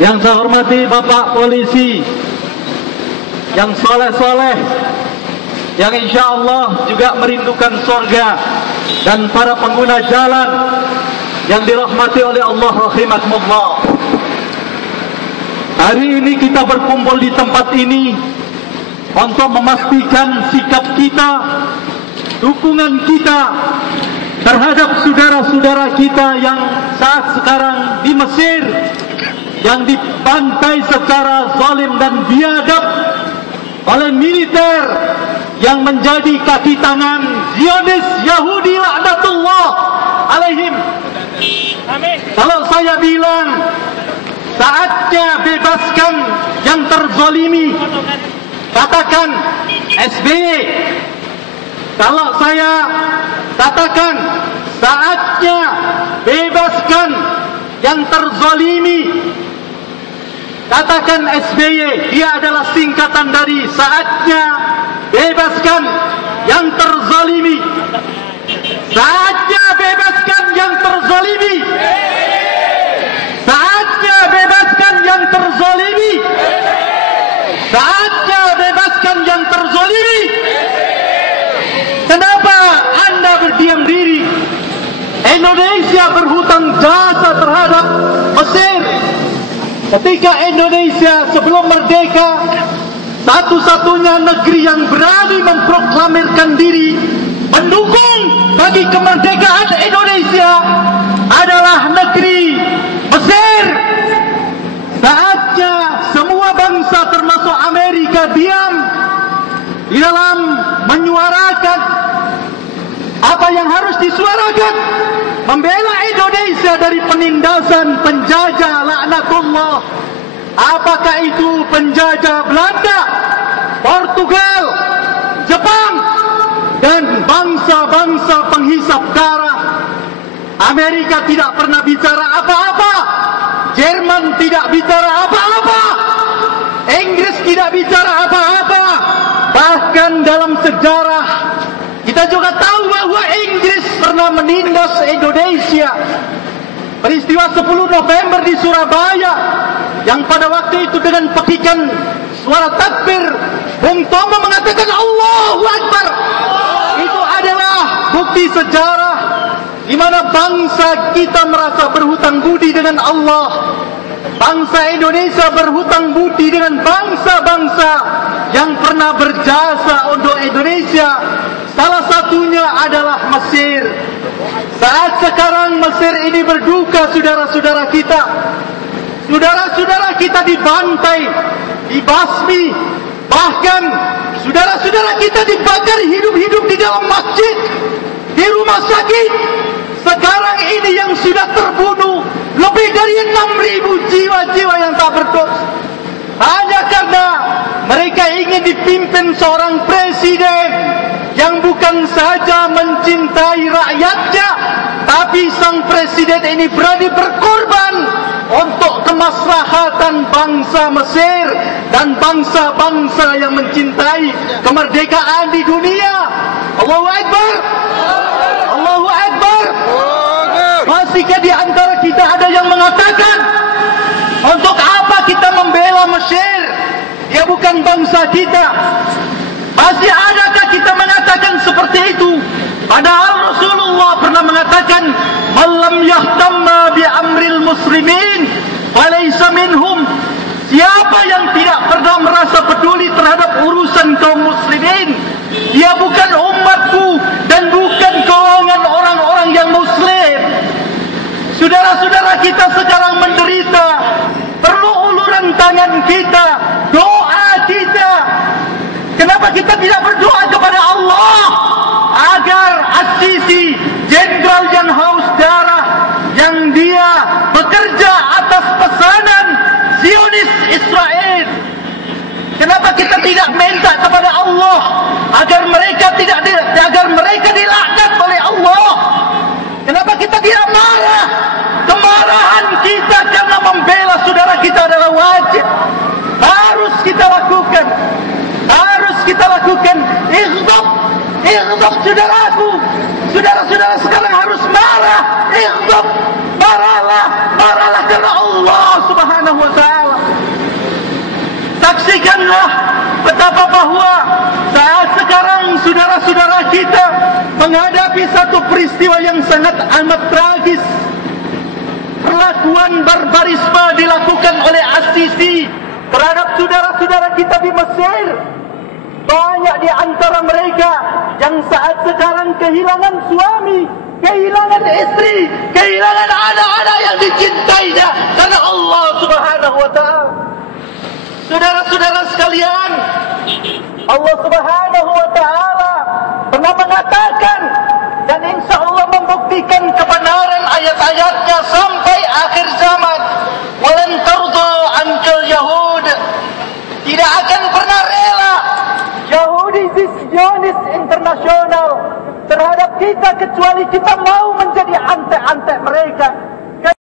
Yang saya hormati Bapak Polisi yang soleh-soleh, yang insya Allah juga merindukan surga, dan para pengguna jalan yang dirahmati oleh Allah rahimakumullah. Hari ini kita berkumpul di tempat ini untuk memastikan sikap kita, dukungan kita terhadap saudara-saudara kita yang saat sekarang di Mesir, yang dibantai secara zalim dan biadab oleh militer yang menjadi kaki tangan Zionis Yahudi laknatullah alaihim. Kalau saya bilang saatnya bebaskan yang terzalimi, katakan SBY. Kalau saya katakan saatnya bebaskan yang terzalimi, katakan SBY. Dia adalah singkatan dari saatnya bebaskan yang terzalimi. Saatnya bebaskan yang terzalimi. Saatnya bebaskan yang terzalimi. Saatnya bebaskan yang terzalimi. Kenapa Anda berdiam diri? Indonesia berhutang jasa terhadap Mesir. Ketika Indonesia sebelum merdeka, satu-satunya negeri yang berani memproklamirkan diri mendukung bagi kemerdekaan Indonesia adalah negeri Mesir. Saatnya semua bangsa termasuk Amerika diam di dalam menyuarakan apa yang harus disuarakan, membela Indonesia dari penindasan penjajah laknatullah. Apakah itu penjajah Belanda, Portugal, Jepang, dan bangsa-bangsa penghisap darah. Amerika tidak pernah bicara apa-apa, Jerman tidak bicara apa-apa, Inggris tidak bicara apa-apa. Bahkan dalam sejarah kita juga tahu bahwa Inggris pernah menindas Indonesia. Peristiwa 10 November di Surabaya, yang pada waktu itu dengan pekikan suara takbir, Bung Tomo mengatakan Allahu Akbar. Itu adalah bukti sejarah di mana bangsa kita merasa berhutang budi dengan Allah. Bangsa Indonesia berhutang budi dengan bangsa-bangsa yang pernah berjasa untuk Indonesia. Salah satunya adalah Mesir. Saat sekarang Mesir ini berduka, saudara-saudara kita. Saudara-saudara kita dibantai, dibasmi, bahkan saudara-saudara kita dibakar hidup-hidup di dalam masjid, di rumah sakit. Sekarang ini yang sudah terbunuh lebih dari 6.000 jiwa-jiwa yang tak berdosa, hanya karena mereka ingin dipimpin seorang presiden yang bukan saja mencintai rakyatnya, tapi sang presiden ini berani berkorban untuk kemaslahatan bangsa Mesir dan bangsa-bangsa yang mencintai kemerdekaan di dunia. Allahu Akbar. Allahu Akbar. Masihkah di antara kita ada yang mengatakan, untuk apa kita membela Mesir? Dia bukan bangsa kita. Masih adakah kita mengatakan seperti itu? Padahal Rasulullah pernah mengatakan, "Man lam yahtamma bi amril muslimin falaysa minhum." Siapa yang tidak pernah merasa peduli terhadap urusan kaum muslimin, dia bukan umatku dan bukan golongan orang-orang yang muslim. Saudara-saudara kita sekarang menderita, perlu uluran tangan kita, doa kita. Kenapa kita tidak berdoa kepada Allah agar As-Sisi, jenderal yang haus darah, yang dia bekerja atas pesanan Zionis Israel, kenapa kita tidak minta kepada Allah agar mereka dilaknat oleh Allah? Kenapa kita tidak marah? Kemarahan kita karena membela saudara kita adalah wajib, harus kita lakukan. Kita lakukan. Ighdab saudaraku. Saudara-saudara sekarang harus marah. Ighdab, marahlah karena Allah Subhanahu Subhanahu wa ta'ala. Saksikanlah betapa bahwa saat sekarang saudara-saudara kita menghadapi satu peristiwa yang sangat amat tragis. Perlakuan barbarisme dilakukan oleh As-Sisi terhadap saudara-saudara kita di Mesir. Banyak di antara mereka yang saat sekarang kehilangan suami, kehilangan istri, kehilangan anak-anak yang dicintainya karena Allah Subhanahu wa ta'ala. Saudara-saudara sekalian, Allah Subhanahu wa ta'ala pernah mengatakan dan insya Allah membuktikan kebenaran ayat-ayatnya sampai akhir zaman. Walan tarda ankal Yahud, tidak akan pernah rela Yahudi Zionis internasional terhadap kita kecuali kita mau menjadi antek-antek mereka.